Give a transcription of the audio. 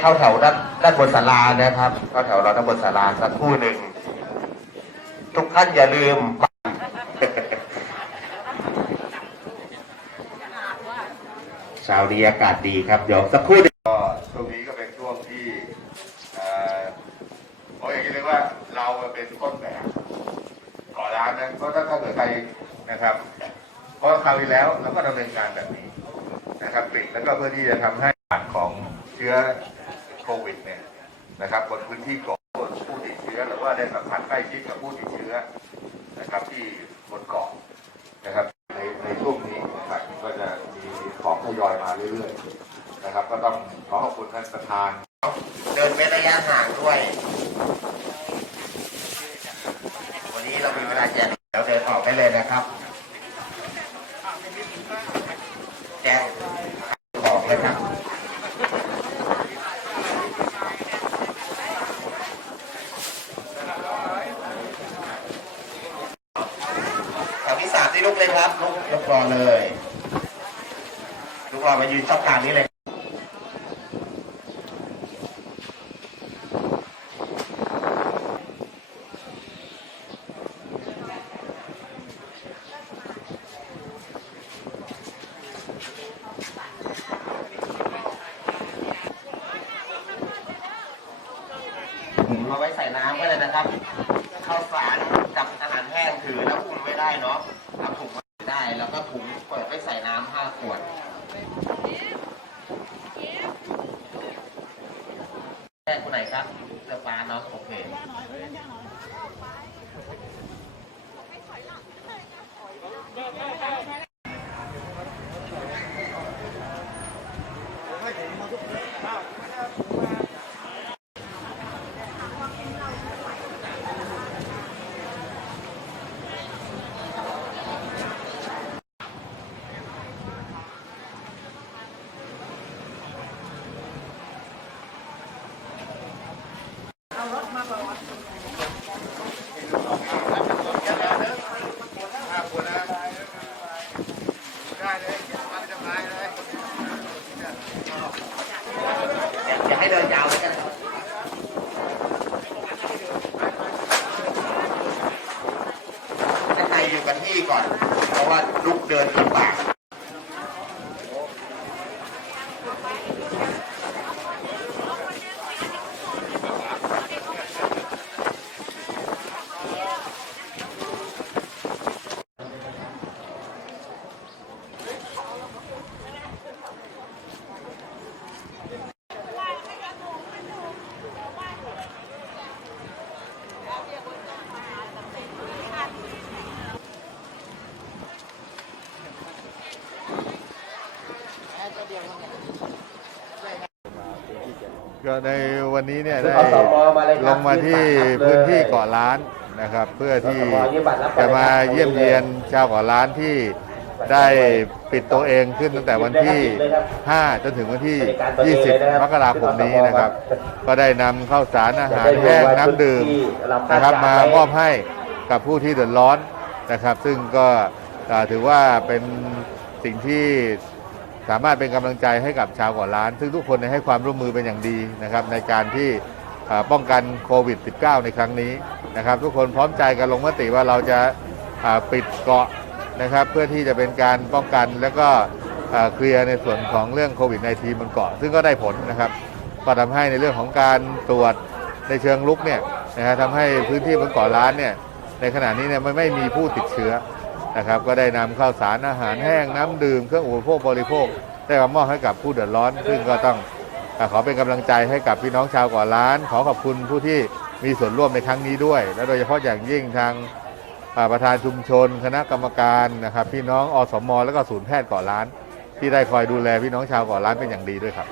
เข้าแถวด้านด้านบนศาลานะครับ เข้าแถวเราด้านบนศาลาสักครู่หนึ่ง ทุกท่านอย่าลืมเช้านี้อากาศดีครับเดี๋ยวสักครู่ก็ช่วงนี้ก็เป็นช่วงที่เอ่อผมอยากจะเรียกว่าเราเป็นต้นแบบก่อร้านนะก็ถ้าถ้าเกิดใครนะครับเพราะคราวที่แล้วเราก็ดำเนินการแบบนี้นะครับปิดแล้วก็เพื่อที่จะทำให้การของเชื้อ วิดเนี่ยนะครับบนพื้นที่เกาะผู้ติดเชื้อหรือว่าได้สัมผัสใกล้ชิดกับผู้ติดเชื้อนะครับที่บนเกาะนะครับ ในในช่วงนี้นะครับก็จะมีของทยอยมาเรื่อยๆนะครับ ก็ต้องขอขอบคุณท่านประธาน เดินเว้นระยะห่างด้วย วันนี้เรามีเวลาแจกเดี๋ยวเดินออกไปเลยนะครับแจ้งบอกเลยครับ แถวที่สามที่ลุกเลย ครับลุกลุกรอเลยลุกรอมายืนช่องกลางนี้เลยถุงเอาไว้ใส่น้ำก็เลยนะครับข้าวสารกับอาหารแห้งถือแล้วคุมไม่ได้เนาะ แล้วก็ถุงเปิดไว้ใส่น้ำห้าขวดแม่คนไหนครับเสื้อฟ้าเนาะโอเค ให้เดินยาวเลยกันให้ในอยู่กันที่ก่อน เพราะว่าลุกเดินลำบาก ก็ในวันนี้เนี่ยซึ่งได้อสมมาเลยคลรับงมาที่ยื่นบัตรรับเลยพื้นที่เกาะล้านนะครับ เพื่อที่อสมยื่นบัตรรับไปจะมาเลยครับเยี่ยมเยียนชาวเกาะล้านที่ได้ปิดตัวเองขึ้นตั้งแต่วันที่ 5 จนถึงวันที่ 20 มกราคมนี้นะครับ ก็ได้นำข้าวสารอาหารแห้งน้ำดื่มนะครับมามอบให้กับผู้ที่เดือดร้อนนะครับ ซึ่งก็อ่าถือว่าเป็นสิ่งที่ สามารถเป็นกำลังใจให้กับชาวเกาะล้าน ซึ่งทุกคนเนี่ยให้ความร่วมมือเป็นอย่างดีนะครับในการที่ป้องกันโควิด -19 ในครั้งนี้นะครับ ทุกคนพร้อมใจกันลงมติว่าเราจะปิดเกาะนะครับ เพื่อที่จะเป็นการป้องกันแล้วก็เคลียร์ในส่วนของเรื่องโควิด -19 บนเกาะ ซึ่งก็ได้ผลนะครับก็ทำให้ในเรื่องของการตรวจในเชิงลุกเนี่ยนะฮะทำให้พื้นที่บนเกาะล้านเนี่ยในขณะนี้เนี่ยไม่ไม่มีผู้ติดเชื้อ นะครับก็ได้นำข้าวสารอาหารแห้งน้ำดื่มเครื่องอุปโภคบริโภค ได้มามอบให้กับผู้เดือดร้อน ซึ่งก็ต้องอ่าขอเป็นกำลังใจให้กับพี่น้องชาวเกาะล้าน ขอขอบคุณผู้ที่มีส่วนร่วมในครั้งนี้ด้วย และโดยเฉพาะอย่างยิ่งทางอ่าประธานชุมชน คณะกรรมการนะครับพี่น้องอสมและก็ศูนย์แพทย์เกาะล้าน ที่ได้คอยดูแลพี่น้องชาวเกาะล้านเป็นอย่างดีด้วยครับ